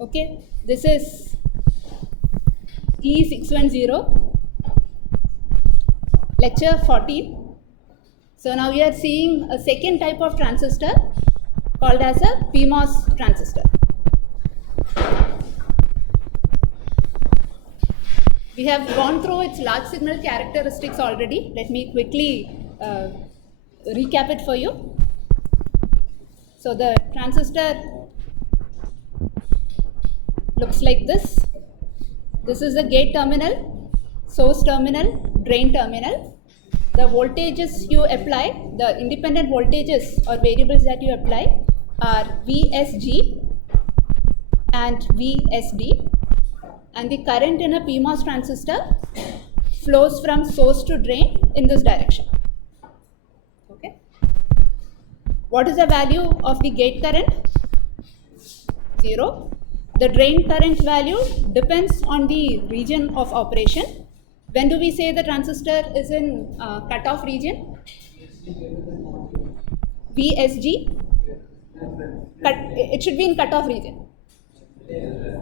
Okay, this is E610, lecture 14. So now we are seeing a second type of transistor called as a PMOS transistor. We have gone through its large signal characteristics already. Let me quickly recap it for you. So the transistor looks like this. This is the gate terminal, source terminal, drain terminal. The voltages you apply, the independent voltages or variables that you apply are VSG and VSD. And the current in a PMOS transistor flows from source to drain in this direction. Okay. What is the value of the gate current? 0. The drain current value depends on the region of operation. When do we say the transistor is in cutoff region? VSG. It should be in cutoff region.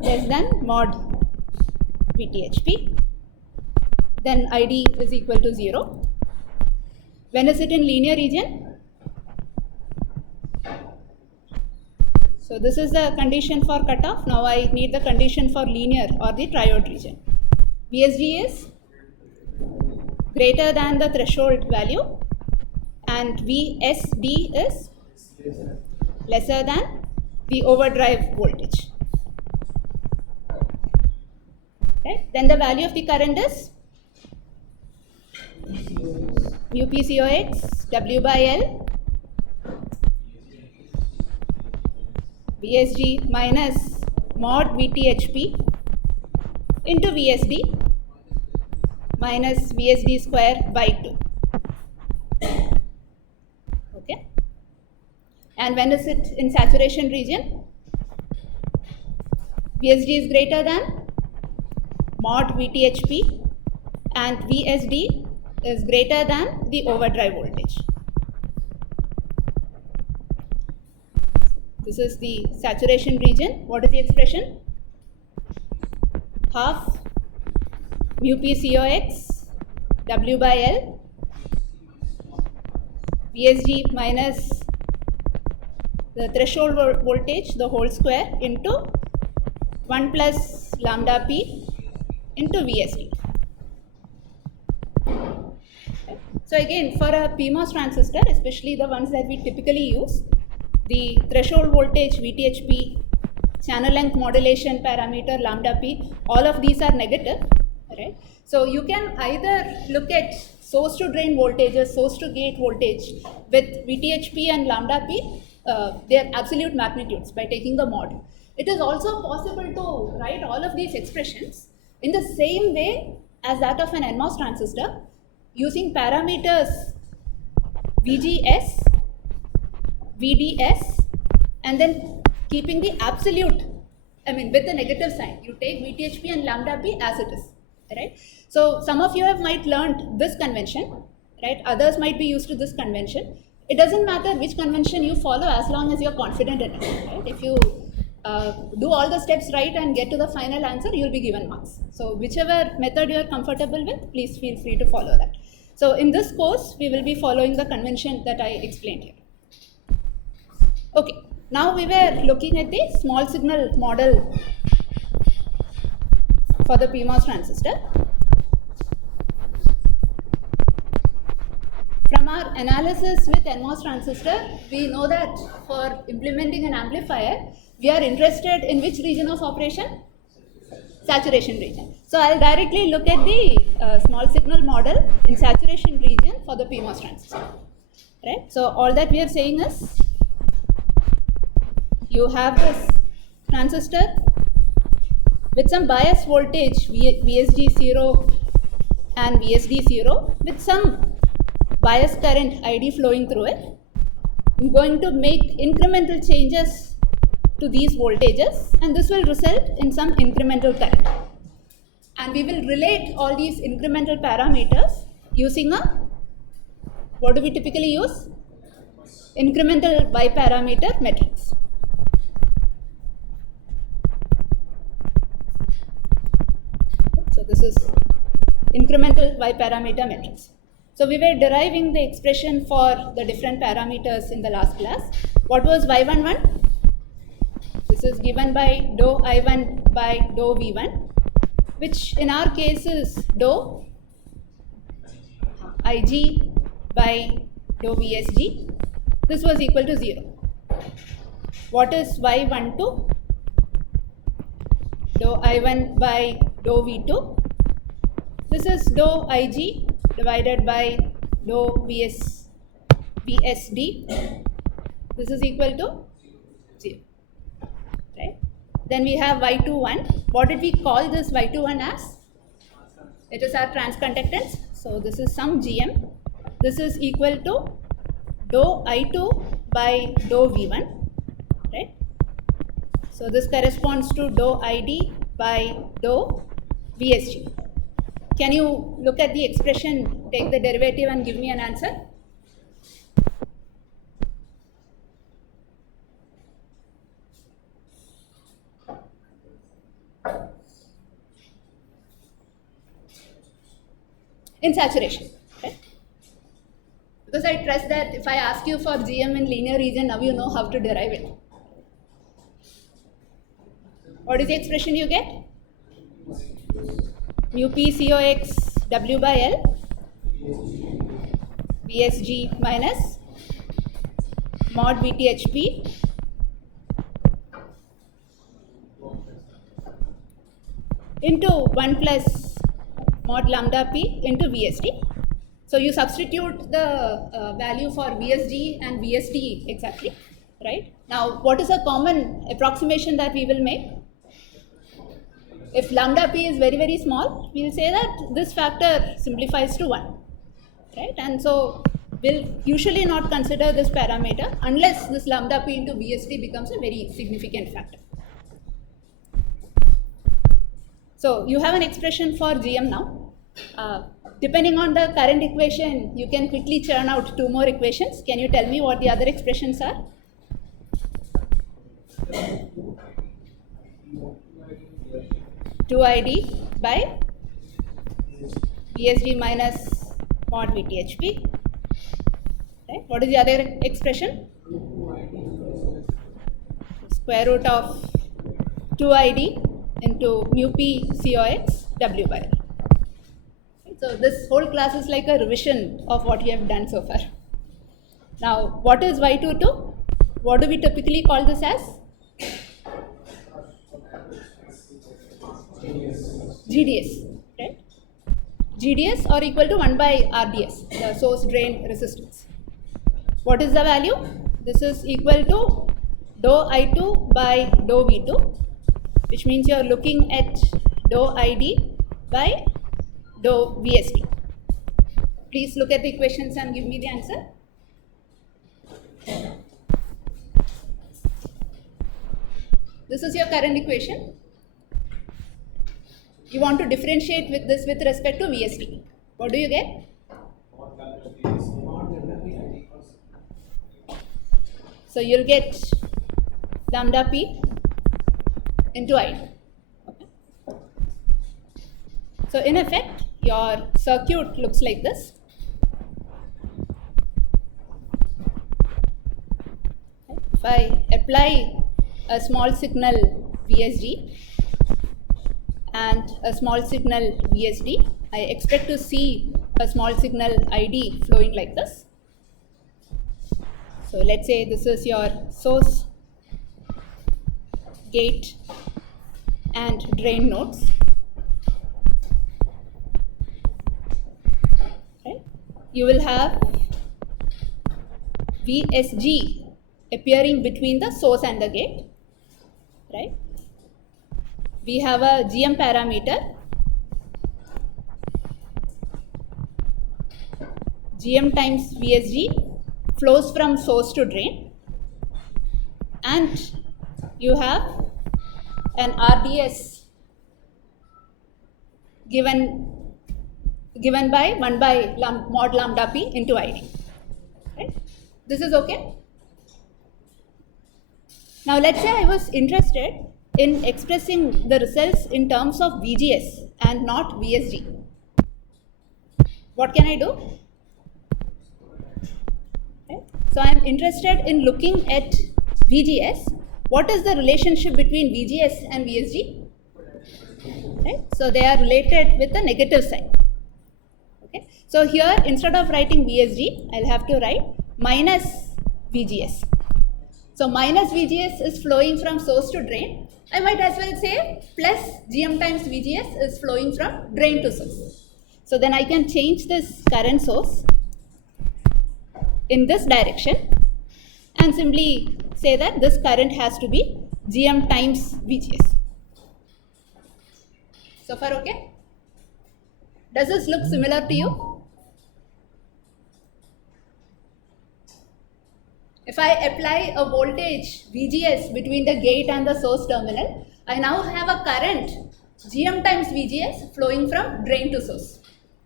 Less than mod VTHP. Then ID is equal to 0. When is it in linear region? So this is the condition for cutoff. Now I need the condition for linear or the triode region. VSG is greater than the threshold value and VSD is lesser than the overdrive voltage. Okay. Then the value of the current is mu PCOX W by L VSG minus mod VTHP into VSD minus VSD square by 2. Okay. And when is it in saturation region? VSD is greater than mod VTHP and VSD is greater than the overdrive voltage. This is the saturation region. What is the expression? Half mu PCOX W by L VSG minus the threshold voltage, the whole square, into 1 plus lambda P into VSD. So again, for a PMOS transistor, especially the ones that we typically use, the threshold voltage, VTHP, channel length modulation parameter, lambda P, all of these are negative, right? So you can either look at source to drain voltages, source to gate voltage with VTHP and lambda P, their absolute magnitudes by taking the mod. It is also possible to write all of these expressions in the same way as that of an NMOS transistor using parameters VGS, VDS, and then keeping the absolute, with the negative sign. You take VTHP and lambda P as it is, right? So some of you might learned this convention, right? Others might be used to this convention. It doesn't matter which convention you follow as long as you're confident in it, right? If you do all the steps right and get to the final answer, you'll be given marks. So whichever method you're comfortable with, please feel free to follow that. So in this course, we will be following the convention that I explained here. Okay, now we were looking at the small signal model for the PMOS transistor. From our analysis with NMOS transistor, we know that for implementing an amplifier, we are interested in which region of operation? Saturation region. So I'll directly look at the small signal model in saturation region for the PMOS transistor. Right? So all that we are saying is, you have this transistor with some bias voltage VSG 0 and VSD 0 with some bias current ID flowing through it. I'm going to make incremental changes to these voltages and this will result in some incremental current. And we will relate all these incremental parameters using what do we typically use? Incremental Y parameter matrix. this is incremental y parameter matrix. So we were deriving the expression for the different parameters in the last class. What was y11? This is given by dou I1 by dou V1, which in our case is dou Ig by dou Vsg. This was equal to 0. What is y12? Dou I1 by dou V2. This is dou Ig divided by dou Vsd. This is equal to 0. Right? Then we have y21. What did we call this y21 as? It is our transconductance. So this is some Gm. This is equal to dou I2 by dou V1. Right? So this corresponds to dou Id by dou Vsg. Can you look at the expression, take the derivative and give me an answer? In saturation, right? Because I trust that if I ask you for Gm in linear region, now you know how to derive it. What is the expression you get? Mu p cox w by L Vsg minus mod Vthp into 1 plus mod lambda p into Vsd. So you substitute the value for Vsg and Vsd exactly, right? Now, what is a common approximation that we will make? If lambda p is very, very small, we will say that this factor simplifies to 1, right? And so we'll usually not consider this parameter unless this lambda p into Vsd becomes a very significant factor. So you have an expression for Gm now. Depending on the current equation, you can quickly churn out 2 more equations. Can you tell me what the other expressions are? Two Id by Vsg minus mod Vthp. Right? What is the other expression? Square root of 2 Id into mu p cox w by L. So this whole class is like a revision of what you have done so far. Now, what is y22? What do we typically call this as? GDS, right? GDS or equal to 1 by RDS, the source drain resistance. What is the value? This is equal to dou I2 by dou V2, which means you are looking at dou Id by dou Vsd. Please look at the equations and give me the answer. This is your current equation. You want to differentiate with this with respect to Vsd. What do you get? So you'll get lambda p into I. Okay. So in effect, your circuit looks like this. If I apply a small signal Vsg and a small signal Vsd, I expect to see a small signal Id flowing like this. So let's say this is your source, gate and drain nodes. Right? You will have Vsg appearing between the source and the gate, right? We have a Gm parameter. Gm times Vsg flows from source to drain, and you have an RDS given by 1 by mod lambda p into Id. Right? This is okay. Now let's say I was interested in expressing the results in terms of VGS and not VSG. What can I do? Okay. So I am interested in looking at VGS. What is the relationship between VGS and VSG? Okay. So they are related with a negative sign. Okay. So here instead of writing VSG, I'll have to write minus VGS. So minus VGS is flowing from source to drain. I might as well say plus GM times VGS is flowing from drain to source. So then I can change this current source in this direction and simply say that this current has to be GM times VGS. So far okay? Does this look similar to you? If I apply a voltage VGS between the gate and the source terminal, I now have a current GM times VGS flowing from drain to source,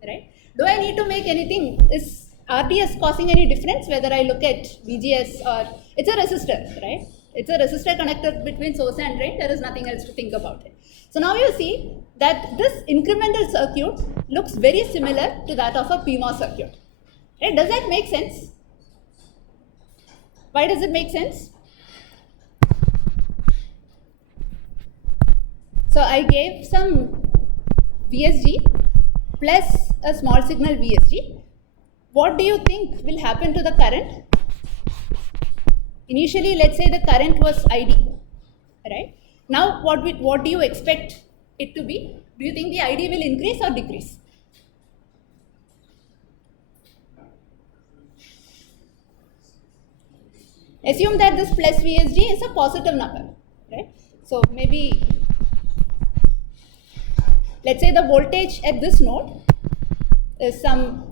right? Do I need to make anything? Is RDS causing any difference whether I look at VGS or it's a resistor, right? It's a resistor connected between source and drain. There is nothing else to think about it. So now you see that this incremental circuit looks very similar to that of a PMOS circuit, right? Does that make sense? Why does it make sense? So I gave some VSG plus a small signal VSG. What do you think will happen to the current? Initially, let's say the current was ID, right? Now, what do you expect it to be? Do you think the ID will increase or decrease? Assume that this plus VSG is a positive number, right? So maybe, let's say the voltage at this node is some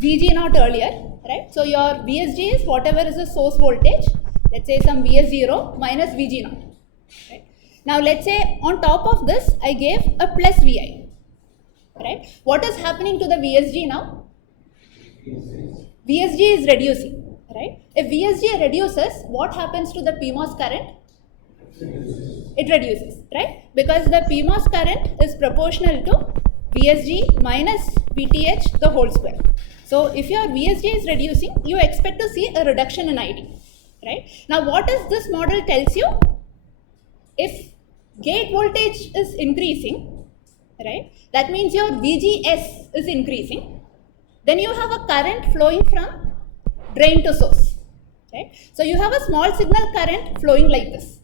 VG naught earlier, right? So your VSG is whatever is the source voltage, let's say some VS0 minus VG naught, right? Now let's say on top of this, I gave a plus VI, right? What is happening to the VSG now? VSG is reducing. Right? If VSG reduces, what happens to the PMOS current? It reduces, right? Because the PMOS current is proportional to VSG minus VTH the whole square. So if your VSG is reducing, you expect to see a reduction in ID, right? Now what does this model tells you? If gate voltage is increasing, right? That means your VGS is increasing. Then you have a current flowing from drain to source, right? So you have a small signal current flowing like this,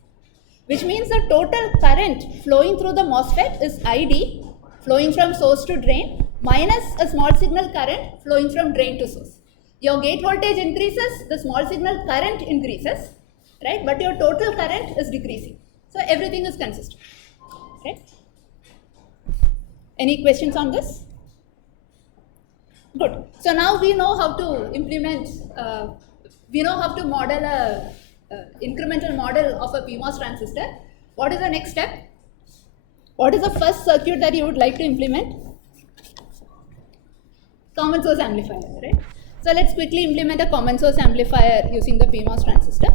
which means the total current flowing through the MOSFET is ID flowing from source to drain minus a small signal current flowing from drain to source. Your gate voltage increases, the small signal current increases, right? But your total current is decreasing. So everything is consistent, right? Any questions on this? Good. So now we know how to implement, we know how to model a incremental model of a PMOS transistor. What is the next step? What is the first circuit that you would like to implement? Common source amplifier, right? So let's quickly implement a common source amplifier using the PMOS transistor.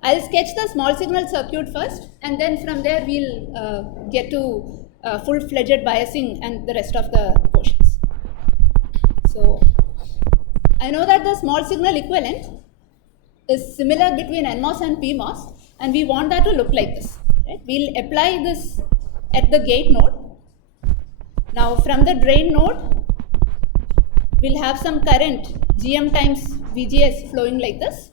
I'll sketch the small signal circuit first, and then from there we'll get to full-fledged biasing and the rest of the portions. So I know that the small signal equivalent is similar between NMOS and PMOS, and we want that to look like this. Right? We'll apply this at the gate node. Now from the drain node, we'll have some current GM times VGS flowing like this.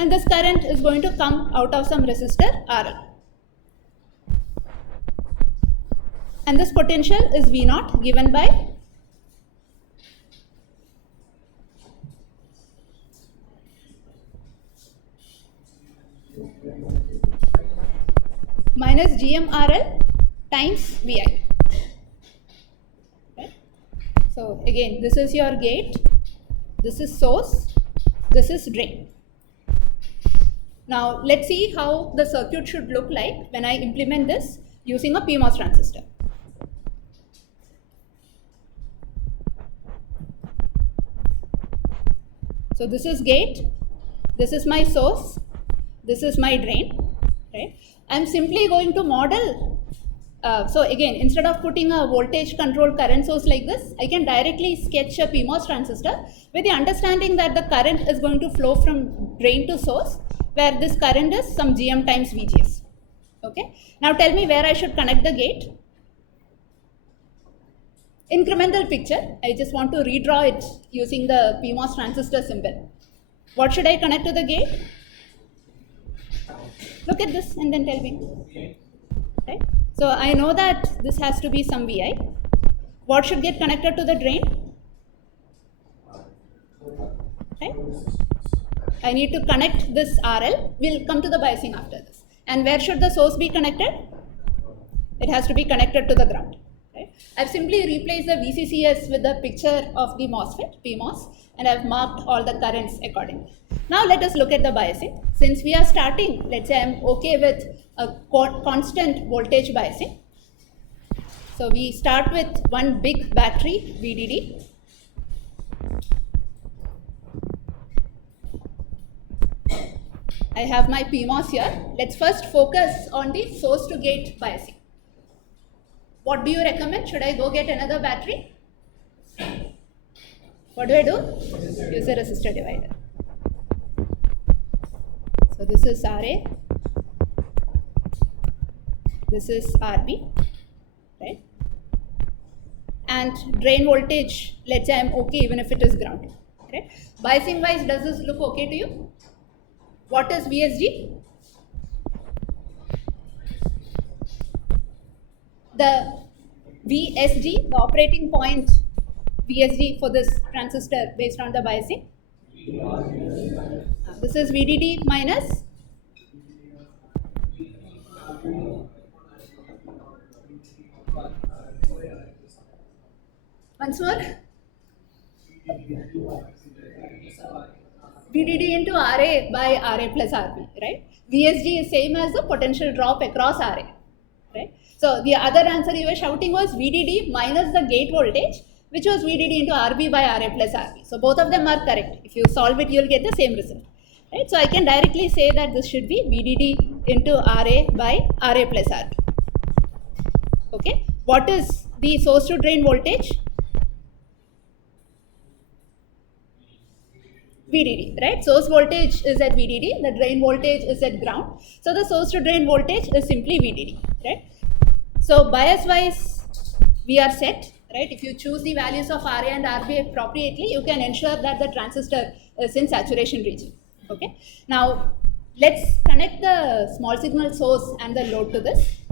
And this current is going to come out of some resistor RL. And this potential is V0 given by minus GMRL times VI. Okay. So again, this is your gate, this is source, this is drain. Now let's see how the circuit should look like when I implement this using a PMOS transistor. So this is gate, this is my source, this is my drain, right? I'm simply going to model. So again, instead of putting a voltage controlled current source like this, I can directly sketch a PMOS transistor with the understanding that the current is going to flow from drain to source, where this current is some Gm times VGS. Okay. Now tell me where I should connect the gate. Incremental picture, I just want to redraw it using the PMOS transistor symbol. What should I connect to the gate? Look at this and then tell me. Right? So I know that this has to be some Vi. What should get connected to the drain? Right? I need to connect this RL. We'll come to the biasing after this. And where should the source be connected? It has to be connected to the ground. Right? I've simply replaced the VCCS with the picture of the MOSFET, PMOS, and I've marked all the currents accordingly. Now let us look at the biasing. Since we are starting, let's say I'm okay with a constant voltage biasing. So we start with one big battery, VDD. I have my PMOS here. Let's first focus on the source to gate biasing. What do you recommend? Should I go get another battery? What do I do? Use a resistor divider. So this is RA. This is RB, right? And drain voltage, let's say I'm okay even if it is ground, right? Biasing wise, does this look okay to you? What is VSG? The VSG, the operating point VSG for this transistor based on the biasing. This is VDD minus once more VDD into RA by RA plus RB, right? VSG is same as the potential drop across RA, right? So the other answer you were shouting was VDD minus the gate voltage, which was VDD into RB by RA plus RB. So both of them are correct. If you solve it, you'll get the same result, right? So I can directly say that this should be VDD into RA by RA plus RB. Okay. What is the source to drain voltage? VDD, right? Source voltage is at VDD, the drain voltage is at ground. So the source to drain voltage is simply VDD, right? So bias wise, we are set, right? If you choose the values of RA and RB appropriately, you can ensure that the transistor is in saturation region, okay? Now, let's connect the small signal source and the load to this.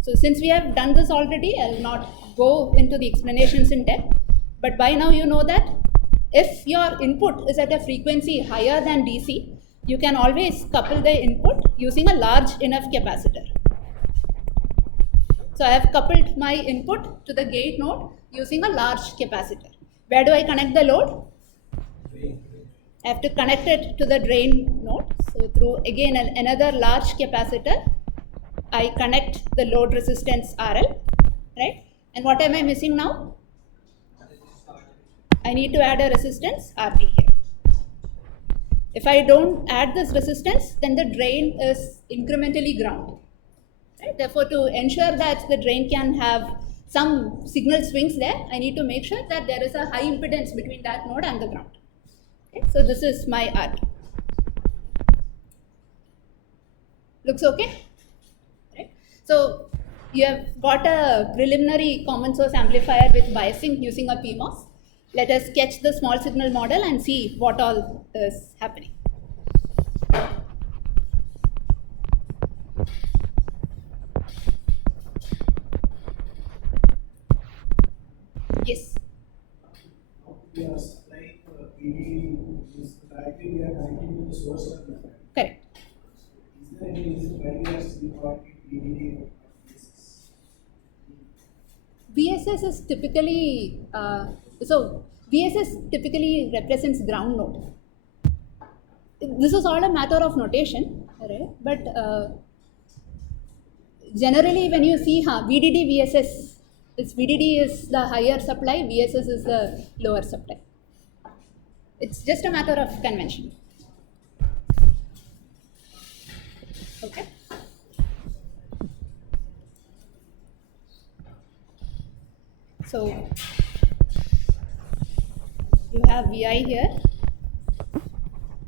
So since we have done this already, I will not go into the explanations in depth, but by now you know that if your input is at a frequency higher than DC, you can always couple the input using a large enough capacitor. So I have coupled my input to the gate node using a large capacitor. Where do I connect the load? I have to connect it to the drain node. So through again another large capacitor, I connect the load resistance RL, right? And what am I missing now? I need to add a resistance RT here. If I don't add this resistance, then the drain is incrementally ground. Right? Therefore, to ensure that the drain can have some signal swings there, I need to make sure that there is a high impedance between that node and the ground. Okay? So this is my RT. Looks okay? Right? So you have got a preliminary common source amplifier with biasing using a PMOS. Let us sketch the small signal model and see what all is happening. Yes. Yes, like PV is directly we are connecting to the source of the current. Correct. Is there any reason why we are still calling it PVD? VSS is typically, VSS typically represents ground node. This is all a matter of notation, right? But generally when you see VDD, VSS, VDD is the higher supply, VSS is the lower supply. It's just a matter of convention. Okay. So you have Vi here.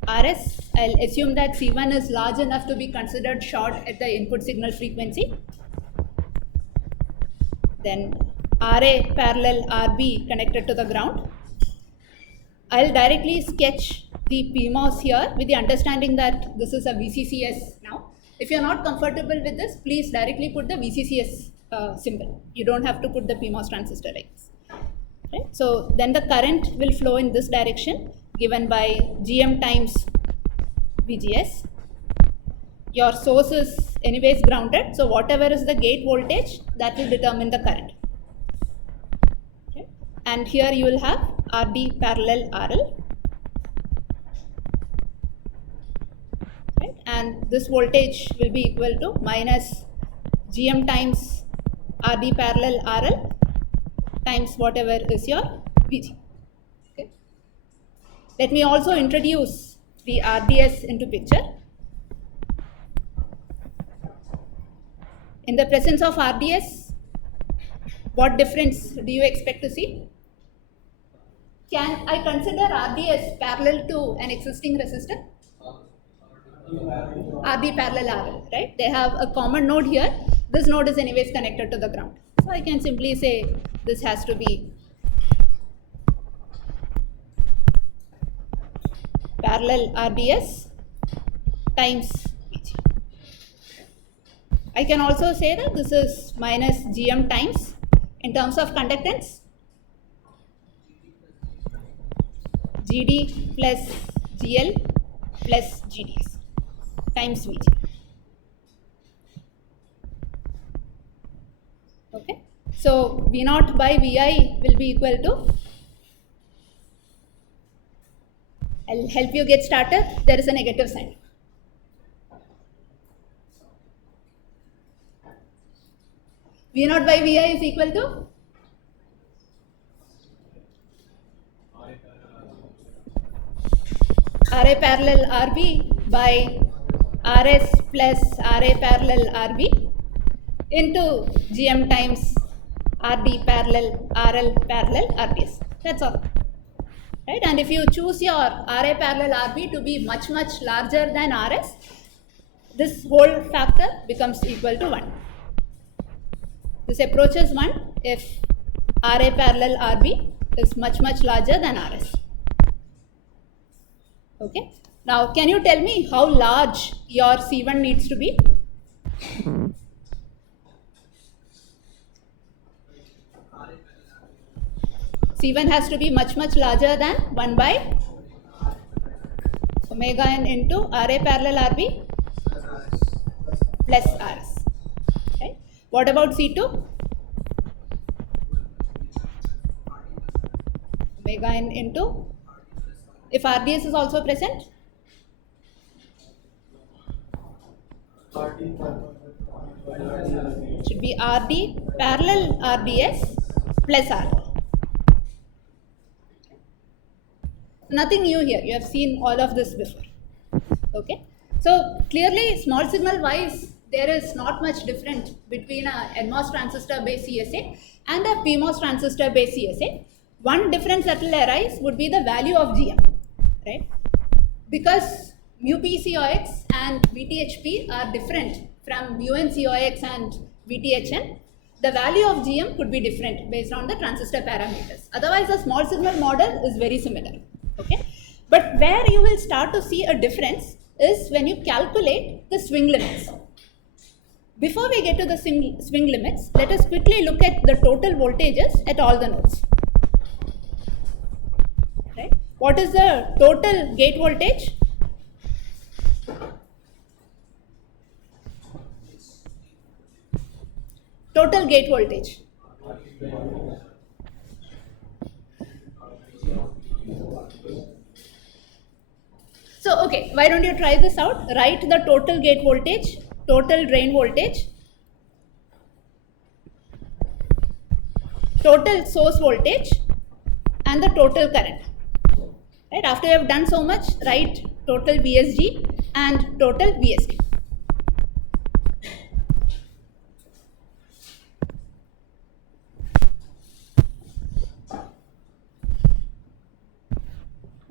Rs, I'll assume that C1 is large enough to be considered short at the input signal frequency. Then Ra parallel Rb connected to the ground. I'll directly sketch the PMOS here with the understanding that this is a VCCS now. If you're not comfortable with this, please directly put the VCCS symbol. You don't have to put the PMOS transistor like this. Right? So then the current will flow in this direction given by Gm times VGS. Your source is anyways grounded, so whatever is the gate voltage, that will determine the current. Okay. And here you will have Rd parallel RL. Right. And this voltage will be equal to minus Gm times Rd parallel RL times whatever is your Vg. Okay. Let me also introduce the RDS into picture. In the presence of RDS, what difference do you expect to see? Can I consider RDS parallel to an existing resistor? RD parallel RL, right? They have a common node here. This node is anyways connected to the ground. So I can simply say this has to be parallel RDS times Vg. I can also say that this is minus Gm times, in terms of conductance, Gd plus Gl plus Gds times Vg. Okay. So V0 by Vi will be equal to, I'll help you get started, there is a negative sign. V0 by Vi is equal to Ra parallel Rb by Rs plus Ra parallel Rb into Gm times Rd parallel RL parallel Rds. That's all. Right? And if you choose your Ra parallel Rb to be much larger than Rs, this whole factor becomes equal to 1. This approaches 1 if Ra parallel Rb is much larger than Rs. Okay. Now, can you tell me how large your C1 needs to be? C1 has to be much larger than 1 by omega n into Ra parallel Rb plus Rs. Okay. What about C2? Omega n into, if RDS is also present, it should be Rd parallel Rds plus R. Nothing new here, you have seen all of this before. Okay. So clearly, small signal wise, there is not much difference between a NMOS transistor based CSA and a PMOS transistor based CSA. One difference that will arise would be the value of GM, right? Because mu p COX and VTHP are different from mu n COX and VTHN. The value of GM could be different based on the transistor parameters. Otherwise, the small signal model is very similar. Okay, but where you will start to see a difference is when you calculate the swing limits. Before we get to the swing limits, let us quickly look at the total voltages at all the nodes. Right? What is the total gate voltage? Total gate voltage. So, okay, why don't you try this out? Write the total gate voltage, total drain voltage, total source voltage, and the total current. Right? After you have done so much, write total VSG and total VSD.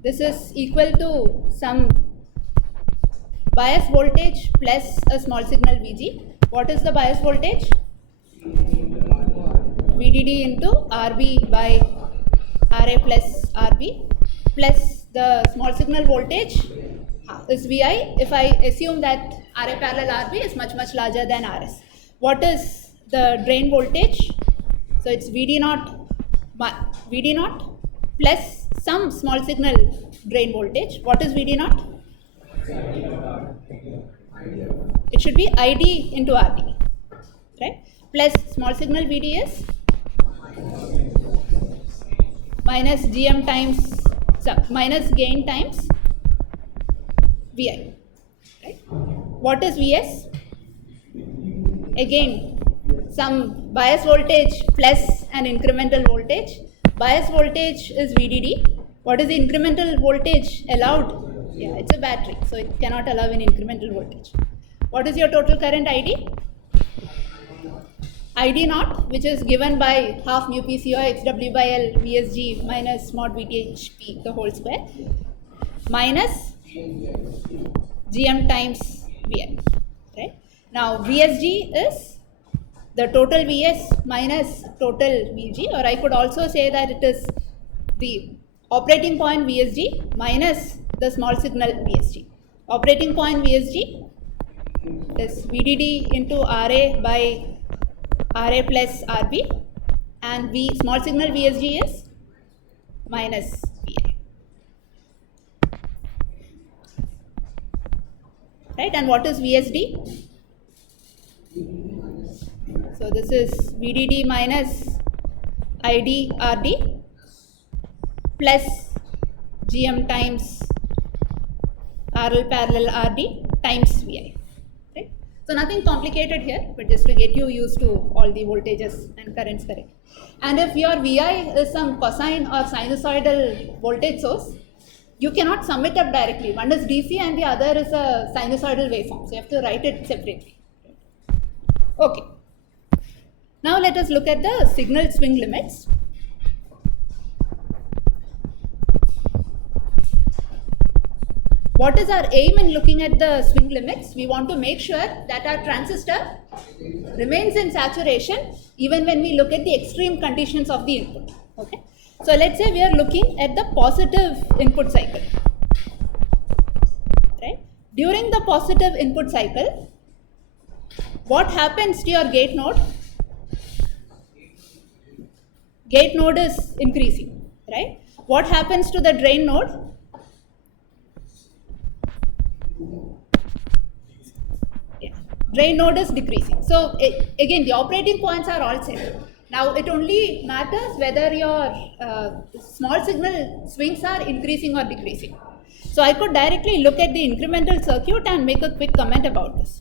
This is equal to some bias voltage plus a small signal Vg. What is the bias voltage? VDD into RB by RA plus RB plus the small signal voltage is Vi if I assume that RA parallel RB is much larger than RS. What is the drain voltage? So it's VD naught plus some small signal drain voltage. What is VD naught? It should be ID into RD, right? Plus small signal VD is minus GM times, minus gain times Vi, right? What is Vs? Again, some bias voltage plus an incremental voltage. Bias voltage is VDD. What is the incremental voltage allowed? Yeah, it's a battery, so it cannot allow an incremental voltage. What is your total current ID? ID naught, which is given by half mu PCO XW by L VSG minus mod VTHP the whole square minus GM times VL, right? Now VSG is the total Vs minus total Vg, or I could also say that it is the operating point VSG minus the small signal VSG. Operating point VSG is VDD into RA by RA plus RB, and small signal VSG is minus VI. Right, and what is VSD? So this is VDD minus ID RD plus GM times RL parallel RD times VI. Right? So nothing complicated here, but just to get you used to all the voltages and currents correct. And if your VI is some cosine or sinusoidal voltage source, you cannot sum it up directly. One is DC and the other is a sinusoidal waveform. So you have to write it separately. Okay. Now let us look at the signal swing limits. What is our aim in looking at the swing limits? We want to make sure that our transistor remains in saturation even when we look at the extreme conditions of the input. Okay. So let's say we are looking at the positive input cycle. Right? During the positive input cycle, what happens to your gate node? Gate node is increasing, right? What happens to the drain node? Yeah. Drain node is decreasing. So again, the operating points are all set. Now it only matters whether your small signal swings are increasing or decreasing. So I could directly look at the incremental circuit and make a quick comment about this.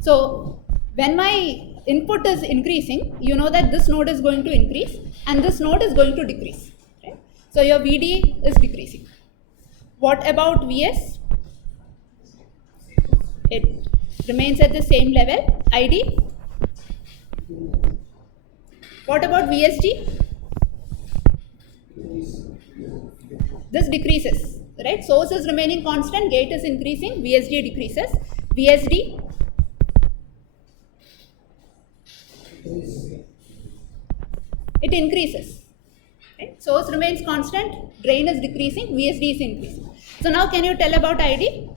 So when my input is increasing, you know that this node is going to increase and this node is going to decrease. Right? So your VD is decreasing. What about Vs? It remains at the same level. ID? What about VSG? This decreases, right? Source is remaining constant, gate is increasing, VSG decreases. VSD? It increases. Right? Source remains constant, drain is decreasing, VSD is increasing. So now can you tell about ID?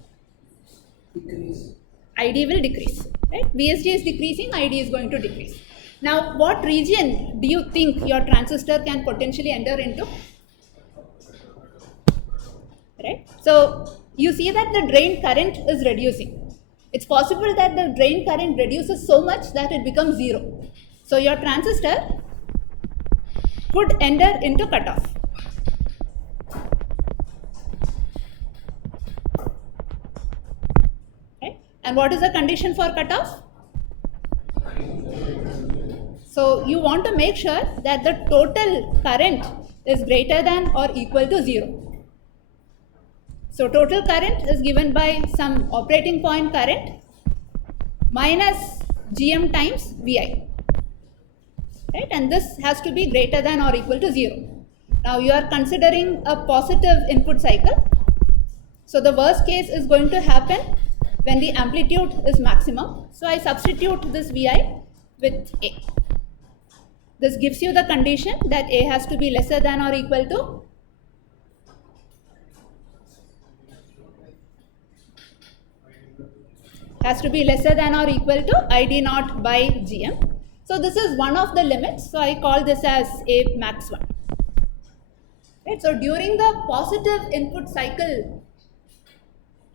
ID will decrease. Right? VSD is decreasing, ID is going to decrease. Now what region do you think your transistor can potentially enter into? Right? So you see that the drain current is reducing. It's possible that the drain current reduces so much that it becomes zero. So your transistor could enter into cutoff. Right? And what is the condition for cutoff? So you want to make sure that the total current is greater than or equal to 0. So total current is given by some operating point current minus Gm times Vi. Right? And this has to be greater than or equal to 0. Now you are considering a positive input cycle. So the worst case is going to happen when the amplitude is maximum. So I substitute this Vi with A. This gives you the condition that A has to be lesser than or equal to ID naught by Gm. So this is one of the limits. So I call this as A max 1. Right? So during the positive input cycle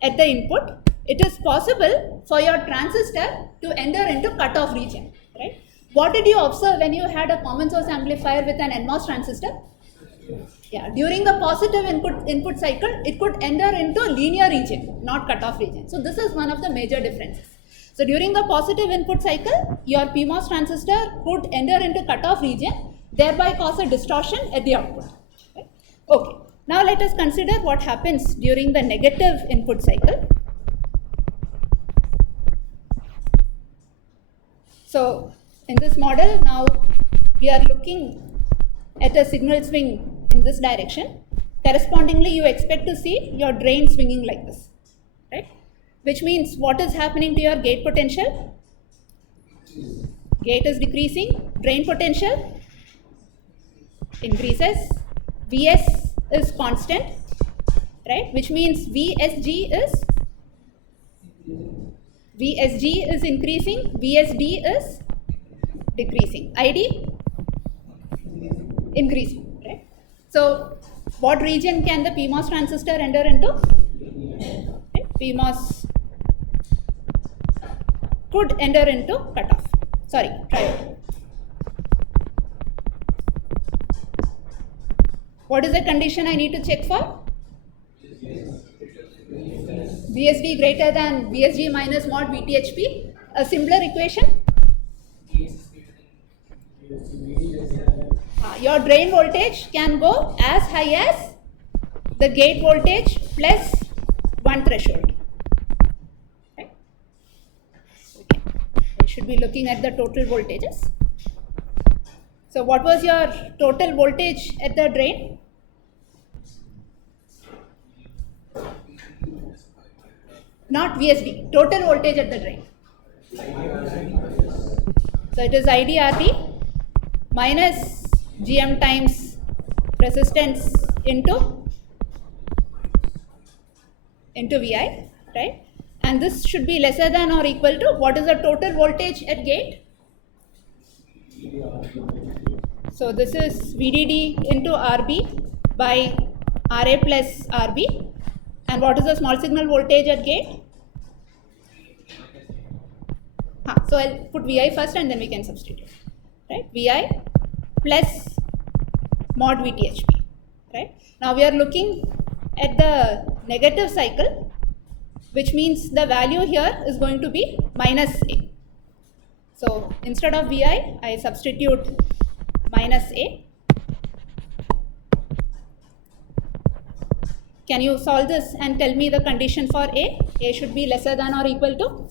at the input, it is possible for your transistor to enter into cutoff region. Right? What did you observe when you had a common source amplifier with an NMOS transistor? Yeah, during the positive input cycle, it could enter into linear region, not cutoff region. So this is one of the major differences. So during the positive input cycle, your PMOS transistor could enter into cutoff region, thereby cause a distortion at the output. Okay, now let us consider what happens during the negative input cycle. So in this model, now we are looking at a signal swing in this direction. Correspondingly, you expect to see your drain swinging like this, right? Which means what is happening to your gate potential? Gate is decreasing, drain potential increases, Vs is constant, right? Which means VSG is increasing, VSD is decreasing, ID increasing, right? So what region can the PMOS transistor enter into? Okay. PMOS could enter into cutoff, triode. What is the condition I need to check for? VSD greater than VSG minus mod VTHP. A similar equation? Your drain voltage can go as high as the gate voltage plus one threshold. Okay. We should be looking at the total voltages. So what was your total voltage at the drain? Not VSD, total voltage at the drain. So it is IDRD minus Gm times resistance into Vi, right? And this should be lesser than or equal to what is the total voltage at gate? So this is VDD into RB by RA plus RB. And what is the small signal voltage at gate? So I'll put Vi first and then we can substitute, right? Vi plus mod VTHP, right? Now we are looking at the negative cycle, which means the value here is going to be minus A. So instead of Vi, I substitute minus A. Can you solve this and tell me the condition for A? A should be lesser than or equal to?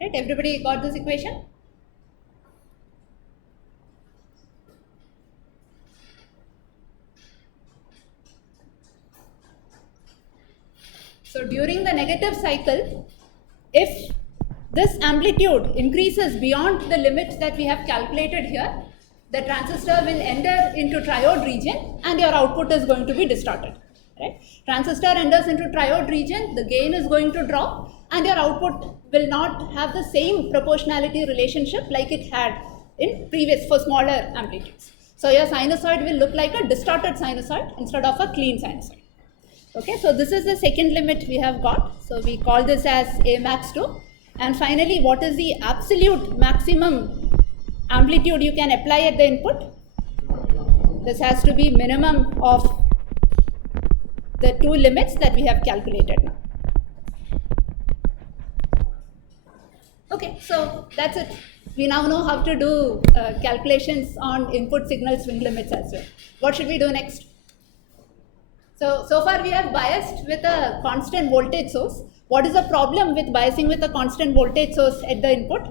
Right, everybody got this equation? So during the negative cycle, if this amplitude increases beyond the limits that we have calculated here, the transistor will enter into triode region and your output is going to be distorted, right? Transistor enters into triode region, the gain is going to drop, and your output will not have the same proportionality relationship like it had in previous for smaller amplitudes. So your sinusoid will look like a distorted sinusoid instead of a clean sinusoid. Okay, so this is the second limit we have got. So we call this as Amax2. And finally, what is the absolute maximum amplitude you can apply at the input? This has to be minimum of the two limits that we have calculated now. Okay, so that's it. We now know how to do calculations on input signal swing limits as well. What should we do next? So far we are biased with a constant voltage source. What is the problem with biasing with a constant voltage source at the input?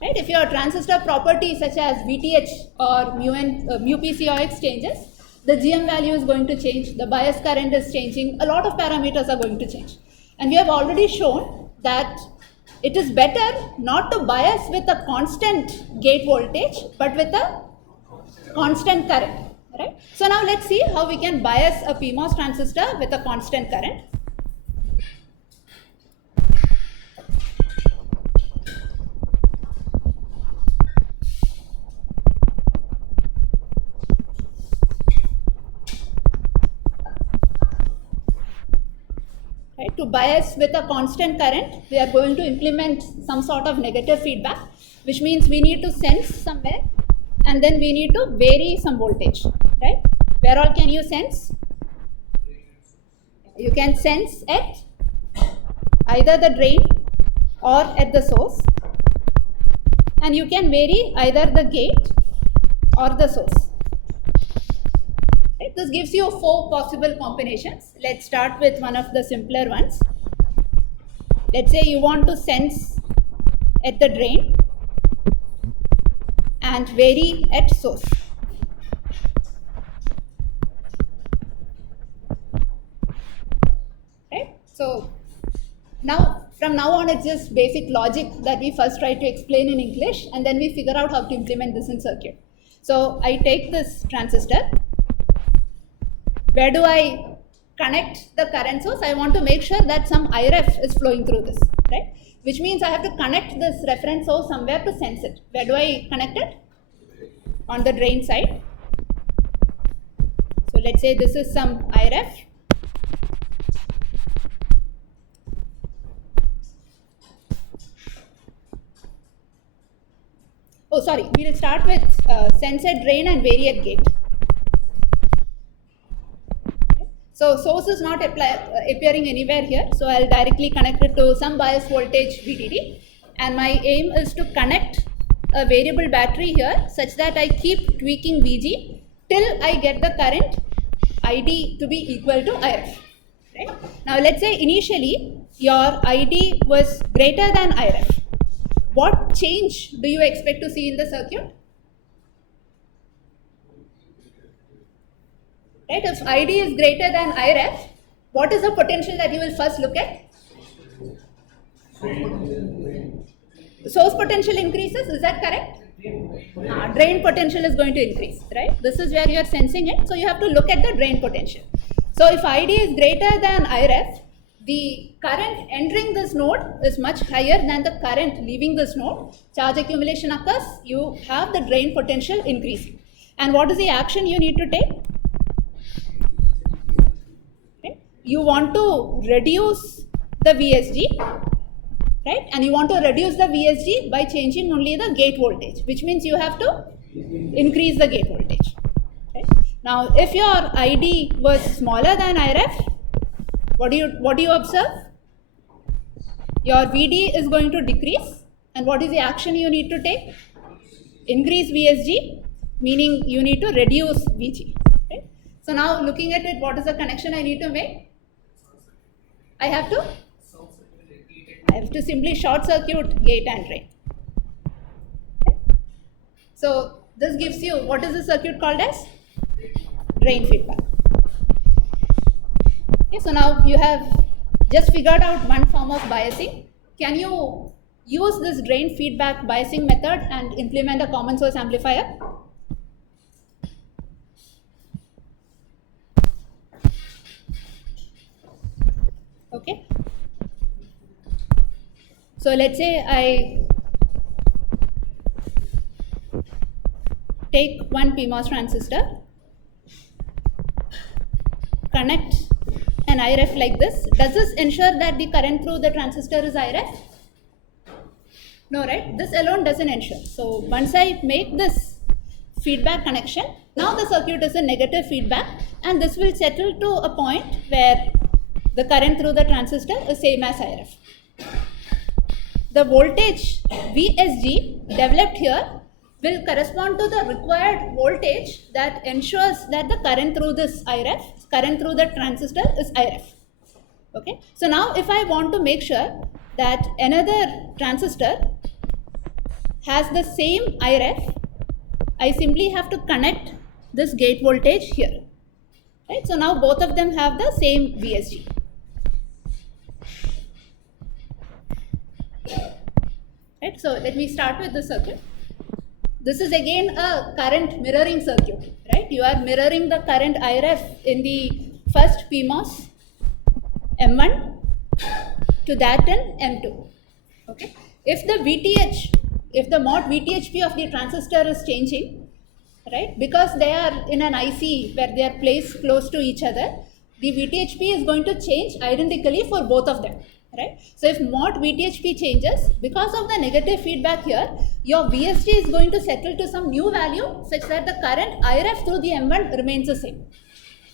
Right? If your transistor property such as VTH or mu PCOX changes, the GM value is going to change, the bias current is changing, a lot of parameters are going to change. And we have already shown that it is better not to bias with a constant gate voltage, but with a constant current, right? So now let's see how we can bias a PMOS transistor with a constant current. Right? To bias with a constant current, we are going to implement some sort of negative feedback, which means we need to sense somewhere and then we need to vary some voltage, right? Where all can you sense? You can sense at either the drain or at the source, and you can vary either the gate or the source. Right? This gives you 4 possible combinations. Let's start with one of the simpler ones. Let's say you want to sense at the drain and vary at source. Right? So now, from now on, it's just basic logic that we first try to explain in English and then we figure out how to implement this in circuit. So I take this transistor. Where do I connect the current source? I want to make sure that some IRF is flowing through this, right? Which means I have to connect this reference source somewhere to sense it. Where do I connect it? On the drain side. So let's say this is some IRF. Oh, sorry, we will start with sense at drain and vary at gate. So source is not appearing anywhere here, so I'll directly connect it to some bias voltage VDD, and my aim is to connect a variable battery here such that I keep tweaking VG till I get the current ID to be equal to IRF. Right? Now let's say initially your ID was greater than IRF. What change do you expect to see in the circuit? Right? If ID is greater than IRF, what is the potential that you will first look at? Source potential increases, is that correct? Drain potential is going to increase, right? This is where you are sensing it, so you have to look at the drain potential. So if ID is greater than IRF, the current entering this node is much higher than the current leaving this node. Charge accumulation occurs, you have the drain potential increasing. And what is the action you need to take? Okay. You want to reduce the VSG, right? And you want to reduce the VSG by changing only the gate voltage, which means you have to increase the gate voltage. Okay. Now, if your ID was smaller than IRF, what do you observe? Your VD is going to decrease, and what is the action you need to take? Increase VSG, meaning you need to reduce VG. Okay. So now looking at it, what is the connection I need to make? I have to simply short circuit gate and drain. Okay. So this gives you, what is the circuit called as? Drain feedback. Okay, so now you have just figured out one form of biasing. Can you use this drain feedback biasing method and implement a common source amplifier? So let's say I take one PMOS transistor, connect an IREF like this. Does this ensure that the current through the transistor is IREF? No, right? This alone doesn't ensure. So once I make this feedback connection, now the circuit is a negative feedback, and this will settle to a point where the current through the transistor is same as IREF. The voltage VSG developed here will correspond to the required voltage that ensures that the current through this IREF, current through the transistor is IREF. Okay, so now if I want to make sure that another transistor has the same IREF, I simply have to connect this gate voltage here. Right, so now both of them have the same VSG. Right, so let me start with the circuit. This is again a current mirroring circuit, right? You are mirroring the current IREF in the first PMOS M1 to that in M2. Okay. If the VTH, if the mod VTHP of the transistor is changing, right, because they are in an IC where they are placed close to each other, the VTHP is going to change identically for both of them. Right? So if mod VTHP changes, because of the negative feedback here, your VSG is going to settle to some new value such that the current IREF through the M1 remains the same.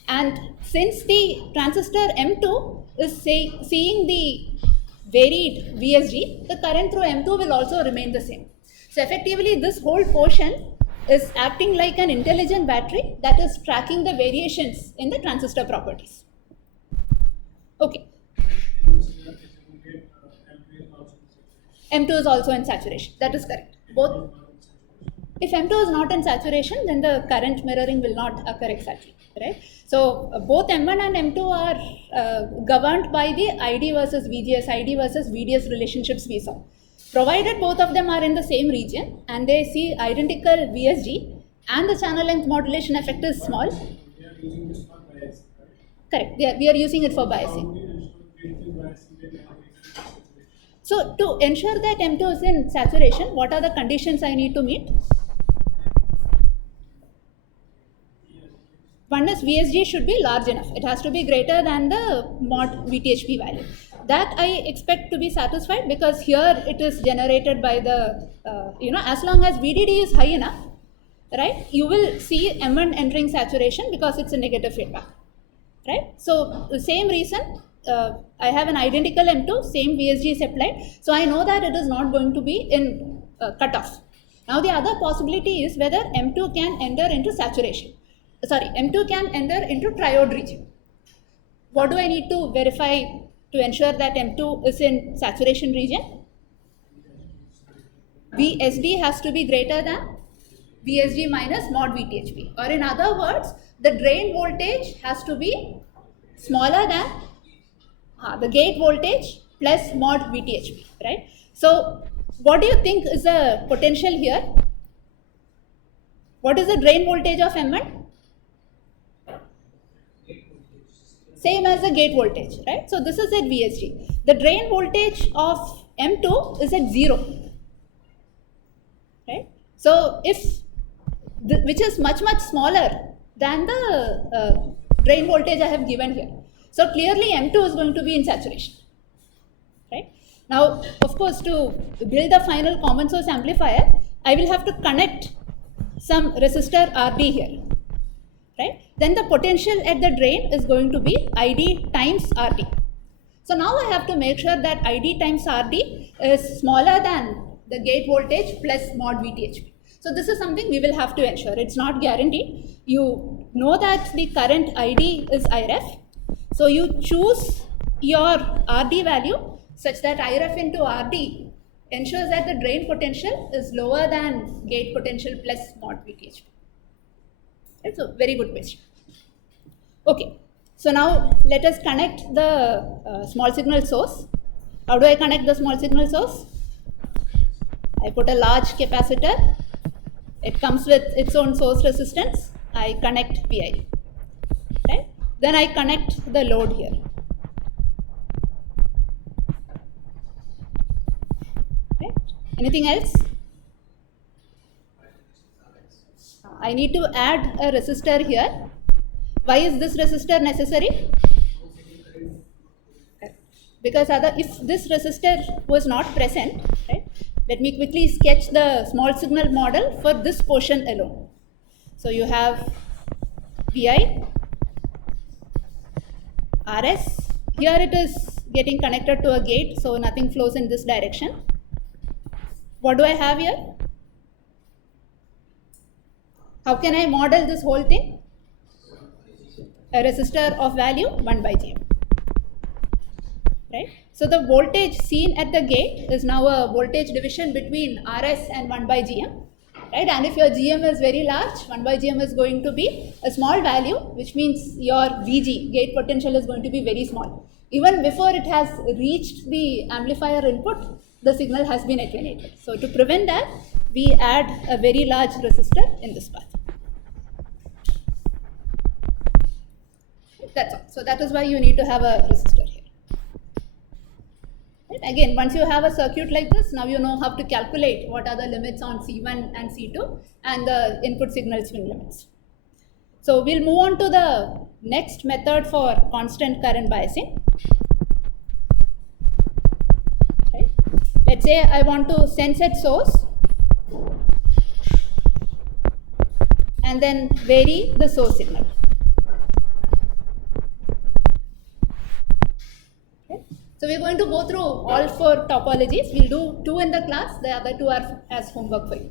And since the transistor M2 is seeing the varied VSG, the current through M2 will also remain the same. So effectively this whole portion is acting like an intelligent battery that is tracking the variations in the transistor properties. Okay. M2 is also in saturation. That is correct. Both. If M2 is not in saturation, then the current mirroring will not occur exactly. Right? So both M1 and M2 are governed by the ID versus VGS, ID versus VDS relationships we saw. Provided both of them are in the same region and they see identical VSG and the channel length modulation effect is small. Correct. We are using it for biasing. So to ensure that M2 is in saturation, what are the conditions I need to meet? One is VSG should be large enough. It has to be greater than the mod VTHP value. That I expect to be satisfied because here it is generated by the, as long as VDD is high enough, right, you will see M1 entering saturation because it's a negative feedback, right? So the same reason, I have an identical M2, same VSG is applied, so I know that it is not going to be in cutoff. Now the other possibility is whether M2 can enter into saturation. M2 can enter into triode region. What do I need to verify to ensure that M2 is in saturation region? VSD has to be greater than VSG minus mod VTHP, or in other words, the drain voltage has to be smaller than the gate voltage plus mod VTHP, right? So what do you think is the potential here? What is the drain voltage of M1? Same as the gate voltage, right? So this is at VSG. The drain voltage of M2 is at 0, right? So if, which is much smaller than the drain voltage I have given here. So clearly M2 is going to be in saturation, right? Now, of course, to build the final common source amplifier, I will have to connect some resistor RD here, right? Then the potential at the drain is going to be ID times RD. So now I have to make sure that ID times RD is smaller than the gate voltage plus mod VTHP. So this is something we will have to ensure. It's not guaranteed. You know that the current ID is IREF. So you choose your RD value such that IREF into RD ensures that the drain potential is lower than gate potential plus mod VTHP. That's a very good question. Okay, so now let us connect the small signal source. How do I connect the small signal source? I put a large capacitor. It comes with its own source resistance. I connect PI, right? Then I connect the load here. Anything else? I need to add a resistor here. Why is this resistor necessary? Because if this resistor was not present, right? Let me quickly sketch the small signal model for this portion alone. So you have Vi, Rs. Here it is getting connected to a gate, so nothing flows in this direction. What do I have here? How can I model this whole thing? A resistor of value 1 by Gm. Right? So the voltage seen at the gate is now a voltage division between Rs and 1 by Gm. Right? And if your Gm is very large, 1 by Gm is going to be a small value, which means your Vg, gate potential, is going to be very small. Even before it has reached the amplifier input, the signal has been attenuated. So to prevent that, we add a very large resistor in this path. That's all. So that is why you need to have a resistor here. Right? Again, once you have a circuit like this, now you know how to calculate what are the limits on C1 and C2 and the input signal swing limits. So we'll move on to the next method for constant current biasing. Right? Let's say I want to sense at source and then vary the source signal. So we're going to go through all 4 topologies. We'll do 2 in the class, the other 2 are as homework for you.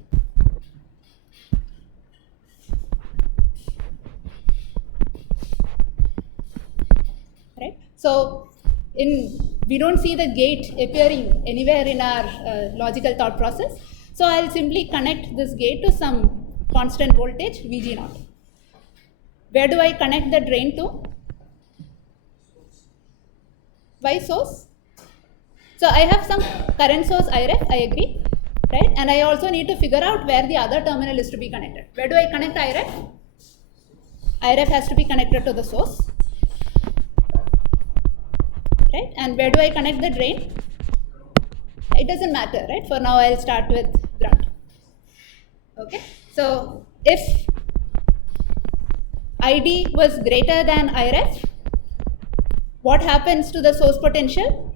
Right? So we don't see the gate appearing anywhere in our logical thought process. So I'll simply connect this gate to some constant voltage Vg0. Where do I connect the drain to? Why source? So I have some current source Iref, I agree, right? And I also need to figure out where the other terminal is to be connected. Where do I connect Iref? Iref has to be connected to the source, right? And where do I connect the drain? It doesn't matter, right? For now I'll start with ground. Okay, so if ID was greater than Iref, what happens to the source potential?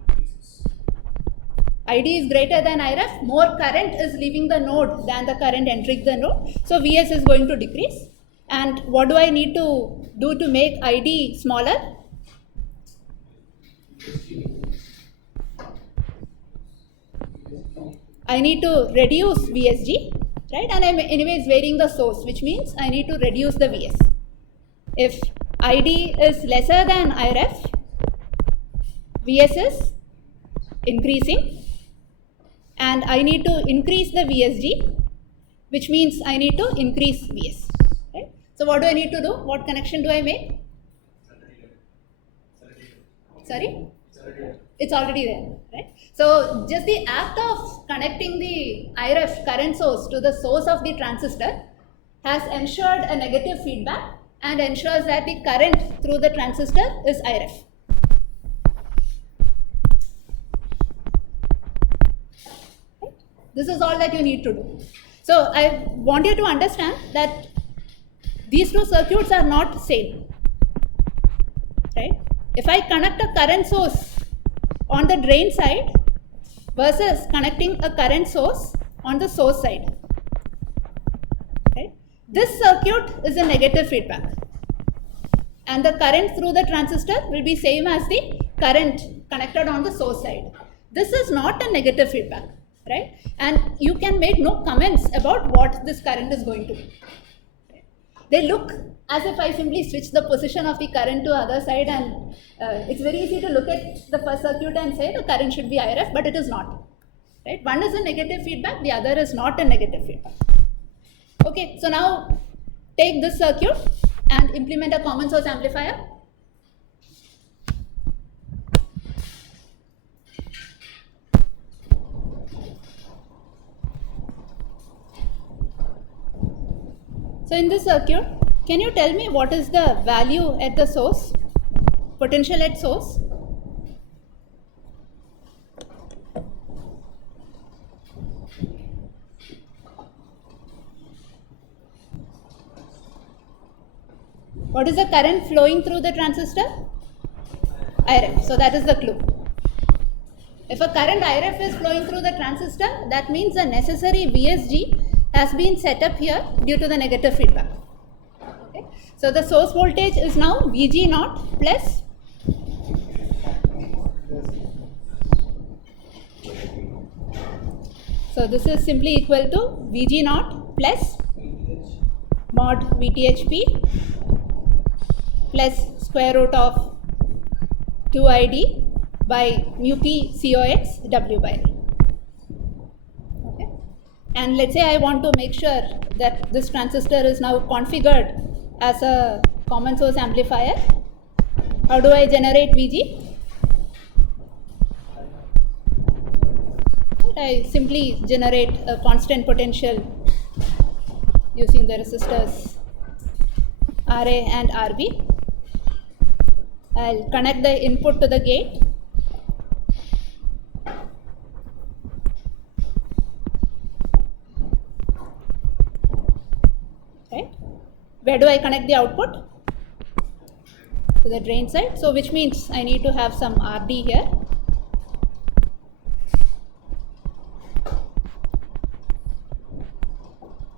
ID is greater than Iref, more current is leaving the node than the current entering the node. So Vs is going to decrease. And what do I need to do to make ID smaller? I need to reduce VSG, right? And I'm anyways varying the source, which means I need to reduce the Vs. If ID is lesser than Iref, Vs is increasing, and I need to increase the VSG, which means I need to increase Vs. Right? So what do I need to do? What connection do I make? Sorry? It's already there, right? So just the act of connecting the Iref current source to the source of the transistor has ensured a negative feedback and ensures that the current through the transistor is Iref. This is all that you need to do. So I want you to understand that these 2 circuits are not same, right? If I connect a current source on the drain side versus connecting a current source on the source side, right? This circuit is a negative feedback, and the current through the transistor will be same as the current connected on the source side. This is not a negative feedback. Right? And you can make no comments about what this current is going to be. Right? They look as if I simply switch the position of the current to other side, and it's very easy to look at the first circuit and say the current should be Iref, but it is not. Right? One is a negative feedback, the other is not a negative feedback. Okay, so now take this circuit and implement a common source amplifier. So in this circuit, can you tell me what is the value at the source, potential at source? What is the current flowing through the transistor? IRF. So that is the clue. If a current IRF is flowing through the transistor, that means the necessary VSG has been set up here due to the negative feedback. Okay. So the source voltage is now VG naught plus so this is simply equal to VG naught plus mod VTHP plus square root of 2ID by mu p COX W by L. Okay. And let's say I want to make sure that this transistor is now configured as a common source amplifier. How do I generate VG? I simply generate a constant potential using the resistors RA and RB. I'll connect the input to the gate. Right? Where do I connect the output? To the drain side. So which means I need to have some RD here.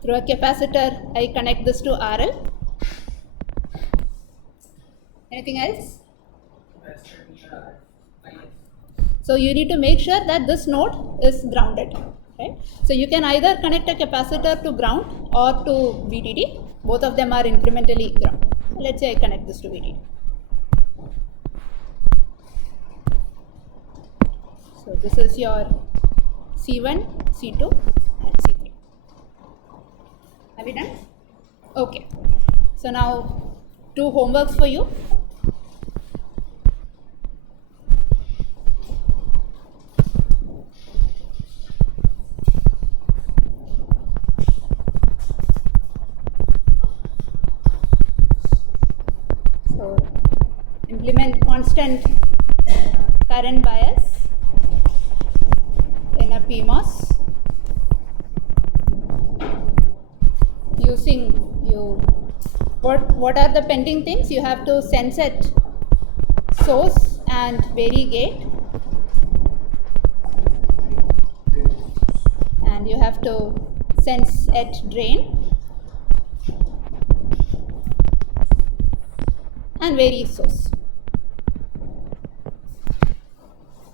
Through a capacitor, I connect this to RL. Anything else? So you need to make sure that this node is grounded, right? So you can either connect a capacitor to ground or to VDD. Both of them are incrementally ground. So let's say I connect this to VDD. So this is your C1, C2 and C3. Have we done? Okay. So now 2 homeworks for you. So implement constant current bias in a PMOS using what are the pending things? You have to sense at source and vary gate, and you have to sense at drain and vary source.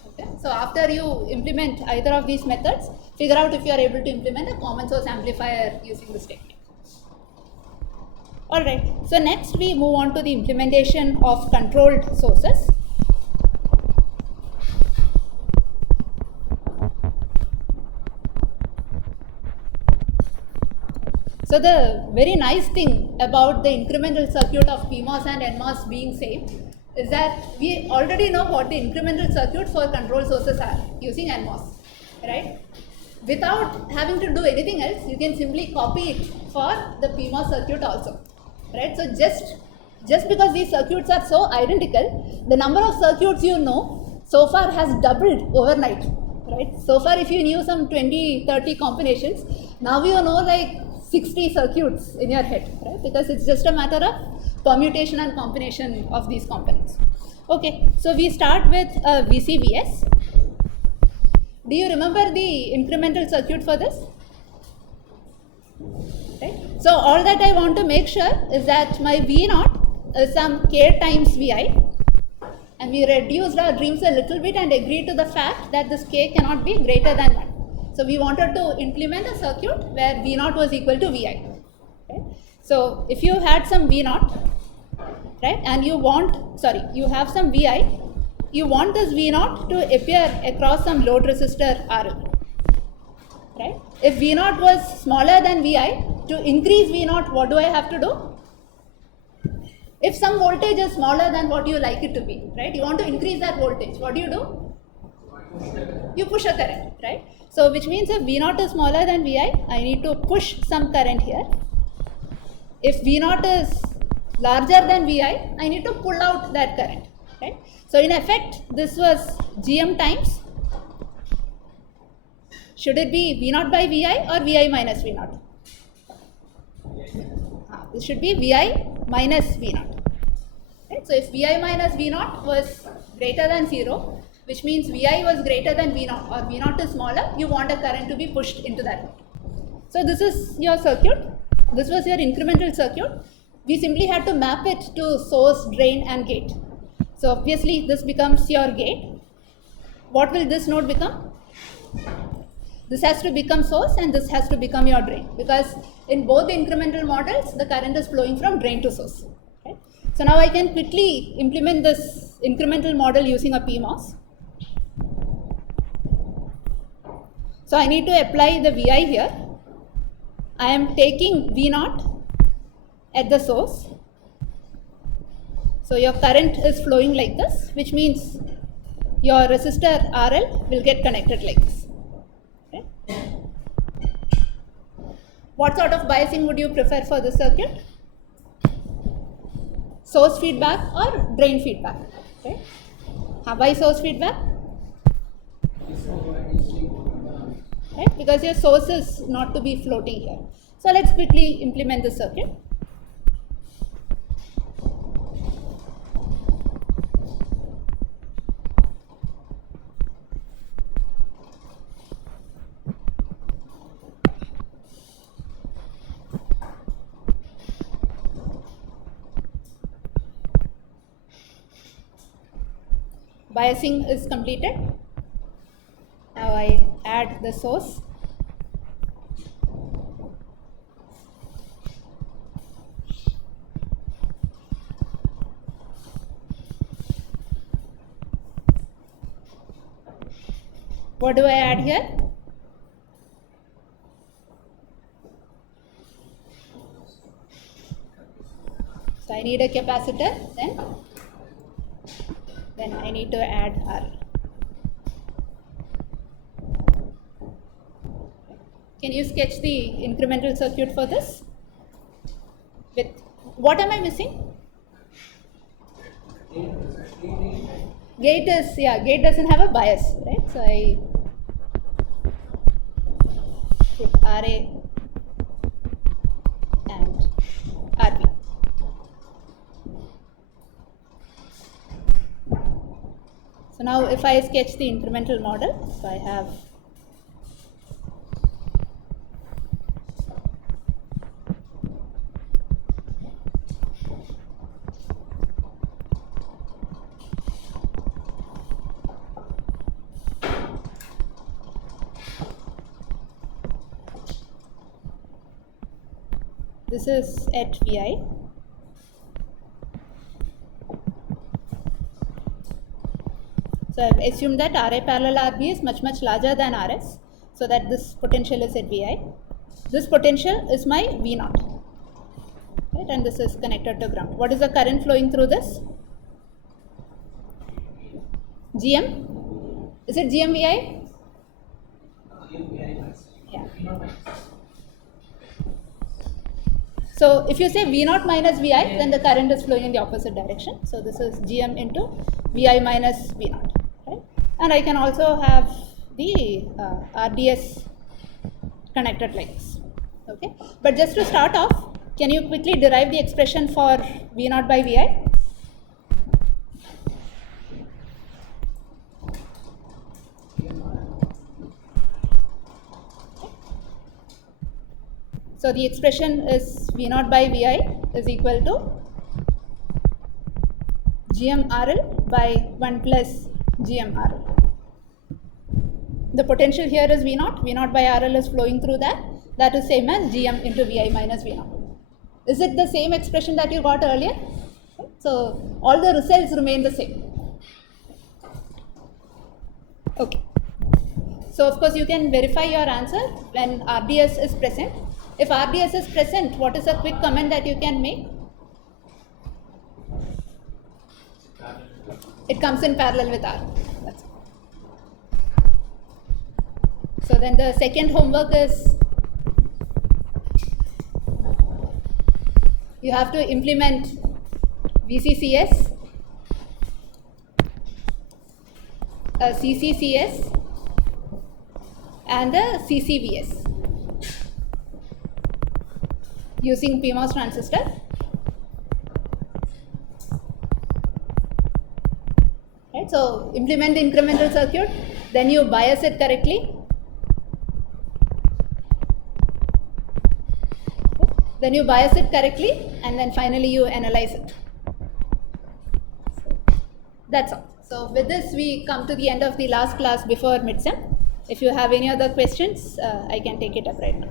Okay. So after you implement either of these methods, figure out if you are able to implement a common source amplifier using this technique. Alright, so next we move on to the implementation of controlled sources. So the very nice thing about the incremental circuit of PMOS and NMOS being same is that we already know what the incremental circuits for control sources are using NMOS, right? Without having to do anything else, you can simply copy it for the PMOS circuit also. Right, so just because these circuits are so identical, the number of circuits you know so far has doubled overnight, right? So far if you knew some 20-30 combinations, now you know like 60 circuits in your head, right? Because it's just a matter of permutation and combination of these components. Okay, so we start with VCVS. Do you remember the incremental circuit for this? Right. So all that I want to make sure is that my V0 is some K times Vi, and we reduced our dreams a little bit and agreed to the fact that this K cannot be greater than 1. So we wanted to implement a circuit where V0 was equal to Vi. Right. So if you had some V0, right, and you have some Vi, you want this V0 to appear across some load resistor RL. Right? If V0 was smaller than Vi, to increase V0, what do I have to do? If some voltage is smaller than what you like it to be, right? You want to increase that voltage. What do? You push a current, right? So which means if V0 is smaller than Vi, I need to push some current here. If V0 is larger than Vi, I need to pull out that current, right? So in effect, this was Gm times. Should it be V0 by Vi or Vi minus V0? This should be Vi minus V naught. Right? So if Vi minus V naught was greater than 0, which means Vi was greater than V naught or V naught is smaller, you want a current to be pushed into that node. So this is your circuit. This was your incremental circuit. We simply had to map it to source, drain and gate. So obviously this becomes your gate. What will this node become? This has to become source and this has to become your drain, because in both the incremental models the current is flowing from drain to source. Okay? So now I can quickly implement this incremental model using a PMOS. So I need to apply the Vi here. I am taking V naught at the source. So your current is flowing like this, which means your resistor RL will get connected like this. Okay. What sort of biasing would you prefer for the circuit? Source feedback or drain feedback? Okay. Why source feedback? Right? Because your source is not to be floating here. So let's quickly implement the circuit. Biasing is completed. Now I add the source. What do I add here? So I need a capacitor, then I need to add R. Can you sketch the incremental circuit for this? With what am I missing? Gate doesn't have a bias, right? So I put RA and RB. So now if I sketch the incremental model, so I have this is at Vi. So I've assumed that Ra parallel Rb is much larger than Rs, so that this potential is at Vi. This potential is my V naught, right? And this is connected to ground. What is the current flowing through this? GM? Is it GMVI? Yeah. So if you say V naught minus Vi, then the current is flowing in the opposite direction. So this is GM into Vi minus V naught. Right? And I can also have the RDS connected like this. Okay. But just to start off, can you quickly derive the expression for V naught by Vi? So the expression is V naught by Vi is equal to GMRL by 1 plus GMRL. The potential here is V naught by RL is flowing through that. That is same as GM into Vi minus V naught. Is it the same expression that you got earlier? So all the results remain the same. Okay. So of course you can verify your answer when RDS is present. If RDS is present, what is a quick comment that you can make? It comes in parallel with R. That's it. So then the second homework is you have to implement VCCS, a CCCS and a CCVS using PMOS transistor. right? So implement the incremental circuit, then you bias it correctly. Then you bias it correctly, and then finally you analyze it. That's all. So with this, we come to the end of the last class before midsem. If you have any other questions, I can take it up right now.